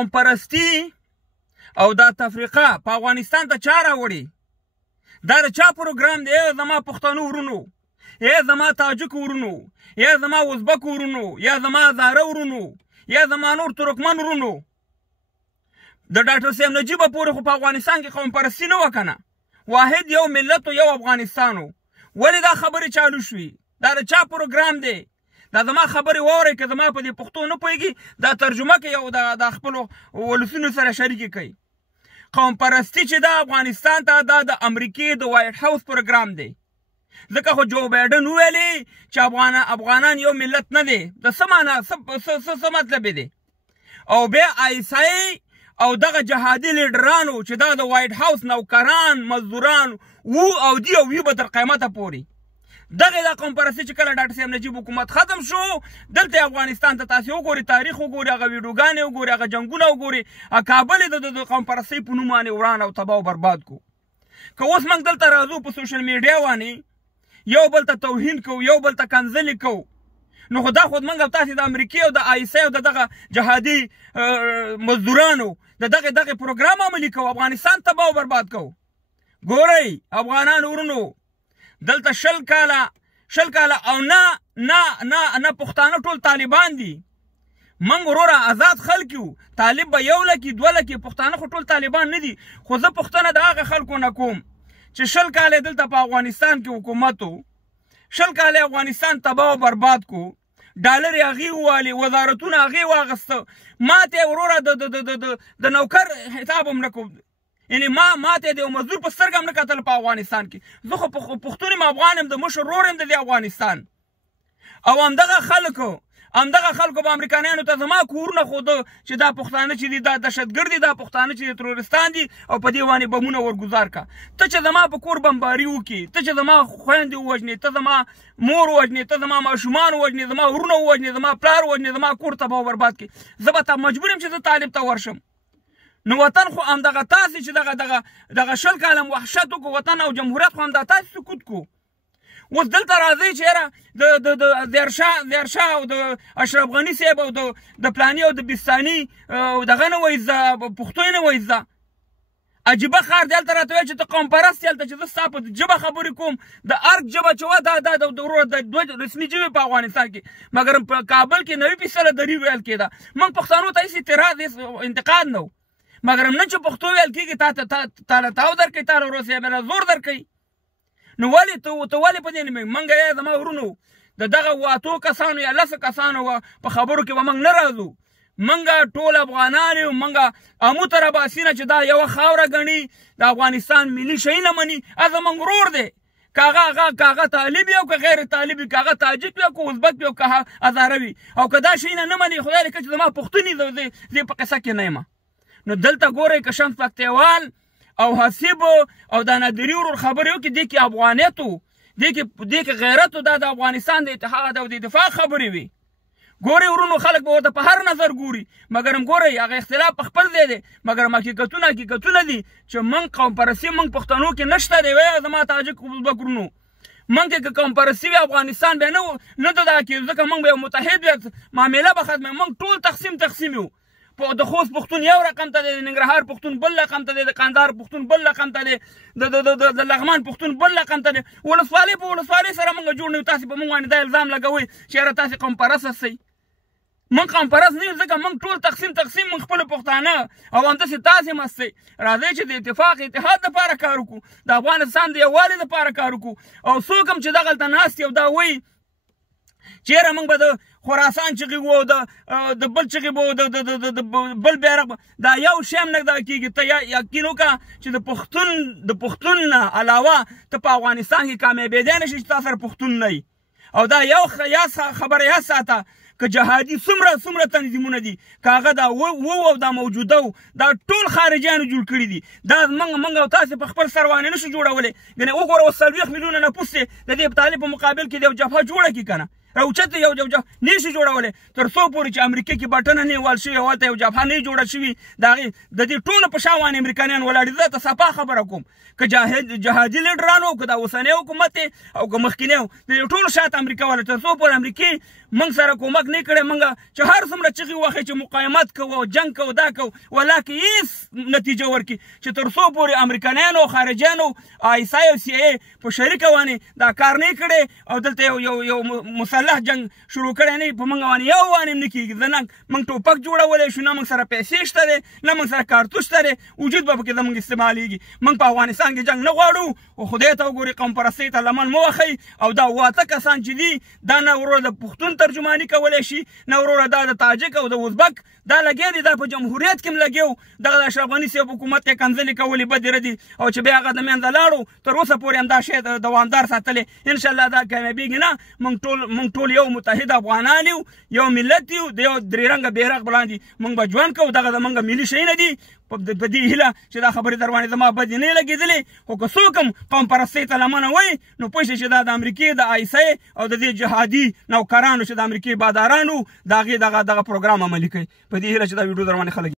قوم پرستی او دا تفریقه په افغانستان ته چا راوړي؟ دا د چا پروګرام دی؟ ای زما پښتنو ورونو، یا زما تاجک ورونو، یا زما ازبک ورونو، یا زما هزاره ورونو، یا زما نور ترکمن ورونو، د ډاکټر صاحب نجیبه پورې خو په افغانستان کې قوم پرستي نه وه که نه؟ واحد یو ملت و یو افغانستان و. ولې دا خبرې چالو شوي؟ دا د چا پروګرام دی؟ دا زما خبرې واورئ، که زما په دې پښتو نه پوهېږي دا ترجمه کوي او د خپلو ولسونو سره شریکې کوي. قوم پرستی چې دا افغانستان ته دا د امریکې د وایټ هاوس پروګرام دی. ځکه خو جو بایډن وویلې چې افغانان یو ملت نه دی. د څه معنا څه مطلب دی؟ او بیا آیسای او دغه جهادي لیډرانو چې دا د وایټ هاوس نوکران مزدوران وو او دی او وی به تر قیامته پورې دغه د قوم پرستي چې کله ډاکټر صاحب نجیب حکومت ختم شو، دلته افغانستان ته تاسې وګورئ، تاریخ وګورئ، هغه ویډیوګانې وګورئ، هغه جنګونه وګورئ، کابل یې د قوم پرستۍ په نوم باندې وران او تباه او برباد کو. که اوس موږ دلته راځو په سوشل میډیا باندې یو بل ته توهین کوو، یو بل ته کنځلې کوو، نو خو دا خود موږ او تاسې د امریکې او د آیسای او د دغه جهادي مزدورانو د دغه پروګرام عملي کوو، افغانستان تباه او برباد کوو. ګورئ افغانان ورونو، دلته شل کاله او نه پښتانه ټول طالبان دي. موږ وروره آزاد خلک یو، طالب به 1 لکۍ 2 لکۍ، پښتانه خو ټول طالبان نه دي. خو زه پوښتنه د هغه خلکو نه کوم چې 20 کاله دلته په افغانستان کې حکومت و، 20 کاله افغانستان تباه او برباد کو، ډالر یې هغې ووالې، وزارتونه هغې واغسته، ما ته یې وروره د نوکر حساب هم نه کوم، یعنې ما ته یې د یو مزدور په سترګه هم نه کتل په افغانستان کې. زه خو پښتون یم، افغان یم، د مشر ورور یم د دې افغانستان. او همدغه خلکو به امریکایانو ته زما کورونه ښوده چې دا پښتانه چې دي دا دهشتګرد دي، دا پښتانه چې دي ترورستان دي، او په دې باندې بمونه ورګزار کا. ته چې زما په کور بمباري وکړي، ته چې زما خویندې ووژنې، ته زما مور ووژنې، ته زما ماشومان ووژنې، زما ورونه ووژنې، زما پلار ووژنې، زما کور تباه او برباد کړي، زه به مجبور یم چې زه طالب ته ورشم. نو وطن خو همدغه تاسې چې دغه 20 کاله وحشت وکړو، وطن او جمهوریت خو همدا تاسې سکوت کو. اوس دلته راځئ چې یاره د ظاهرشاه او د اشرف غني صاحب او د پلاني او د بستاني او دغه نه وایي زه پښتو یې نه وایي زه عجیبه خار دی. هلته راته وایي چې ته قوم پرست یې، هلته چې زه ستا په ژبه خبرې کوم، د ارګ ژبه چې وه دا د 2 رسمي ژبې په افغانستان کې، مګر په کابل کې 90% دري ویل کېده. موږ پښتنو ته هېڅ اعتراض هېڅ انتقاد نه و، مګر نن چې پښتو ویل کېږي تا له تاو درکوي، تا له ورور صاحب نه زور درکوي. نو ولې ته ولې په دې نه موږ یا زما ورونو د دغه 8 کسانو یا 10 کسانو په خبرو کې به موږ نه راځو. موږ ټول افغانان یو، موږ امو ته راباسي نه چې دا یوه خاوره ګڼي، د افغانستان ملي شی نه مني، زموږ ورور دی. که هغه طالب وي او که غیر طالب وي، که هغه تاجک وي او که ازبک وي او که هزاره وي، او که دا شی نه مني، خدای دې کړي چې زما پښتون وي، زه په قصه کې نه یم. نو دلته ګورئ که شمس پکتیوال او حسیب او د نادري ورور خبرې وکړي، دې کې افغانیت و، دې کې غیرت و، دا د افغانستان د اتحاد او د دفاع خبرې وي. ګورئ ورونو، خلک به ورته په هر نظر ګوري، مګر هم ګورئ هغه اختلاف په خپل ځای دی، مګر حقیقتونه دي چې موږ قوم پرستي موږ پښتنو کې نشته دی. وایه زما تاجک ازبک ورونو، موږ کې که قوم پرستي وي افغانستان بیا نه دا کېږي، ځکه موږ به یو متحد وي، معامله به ختمه. موږ ټول تقسیم یو، د خوست پښتون یو رقم ته دی، د ننګرهار پښتون بل رقم ته دی، د قندهار پښتون بل رقم ته دی، د لغمان پښتون بل رقم ته دی. ولسوالۍ په ولسوالۍ سره موږ جوړ نه یو. تاسې په موږ باندې دا الزام لګوئ چې یاره تاسې قوم پرست هستئ. موږ قوم پرست نه یو، ځکه موږ ټول تقسیم موږ خپل پښتانه او همداسې تاسې هم هستئ. راځئ چې د اتحاد دپاره کار وکړو، د افغانستان د یووالي دپاره کار وکړو. او څوک هم چې دغلته ناست او دا وایي چې یاره موږ به د خراسان چغې وو، د بل چغې به وو، د بل بیرغ، دا یو شی هم نه دغه کېږي. ته یقین وکړه چې د پښتون نه علاوه ته په افغانستان کې کامیابېدی نه شي چې تا سره پښتون نه وي. او دا یو خبره یاد ساته که جهادي څومره تنظیمونه دي، که هغه دا وو او دا موجوده وو، دا ټول خارجیانو جوړ کړي دي. دا موږ او تاسې په خپل سر باندې نشو جوړولی. یعنې وګوره اوس 40 میلیونه نفوس دی، د دې طالب په مقابل کې د یو جبهه جوړه کړي که نه. راوچته یو نشي جوړولی تر څو پورې چې امریکا کې بټنه نه وال شوي هلته یو جبهه نه جوړه شوي د هغې د دې ټولو په شا باندې امریکایان ولاړ دي. زه ته صفا خبره کوم که جهادي لیډرانو که د اوسنی حکومت او که مخکینی د دې ټولو شاته امریکا ولاړ تر څو پورې امریکې موږ سره کومک نه کړی موږ چې هر څومره چغې وهي چې مقاومت کوو او جنګ کوو دا کوو ولاکې هېڅ نتیجه ورکړي چې تر څو پورې امریکایانو او خارجیانو ISI او CIA په شریکه باندې دا کار نه کړی او دلته یو مسلح جنګ شروع کړی نه په موږ باندې یو باندې هم نه کېږي. زه نه موږ ټوپک جوړولی شو نه موږ سره پیسې شته دی نه موږ سره کارتوس شته دی وجود به پکې زموږ استعمالیږي. موږ په افغانستان کې جنګ نه غواړو خو خدای ته وګورئ قوم پرستۍ ته لمن مه وهئ او دا 8 کسان چې دي دا نه وروره د پښتون ترجماني کولی شي نه وروره دا د تاجک او د ازبک دا لګیا دي دا په جمهوریت کې هم لګیو دغه د اشرف غني صاحب حکومت یې کنځلې کولې بدې ردې او چې بیا هغه د منځه لاړو تر اوسه پورې هم دا شی دوامدار ساتلی انشاءالله دا کامیابېږي نه. موږ ټول یو متحد افغانان یو یو ملت یو د یو درې رنګه بیرغ وړاندې موږ به ژوند کوو دغه زموږ ملي شیونه دي په دې هیله چې دا خبرې در باندې زما بدې نه لګېدلې خو که څوک هم قوم پرستۍ ته لمنه وایي نو پوه شي چې دا د امریکې د ISI او د دې جهادي نوکرانو چې د امریکې بادارانو د هغې دغه پروګرام عملي کوي په دې هیله چې دا ویډیو در باندې خلک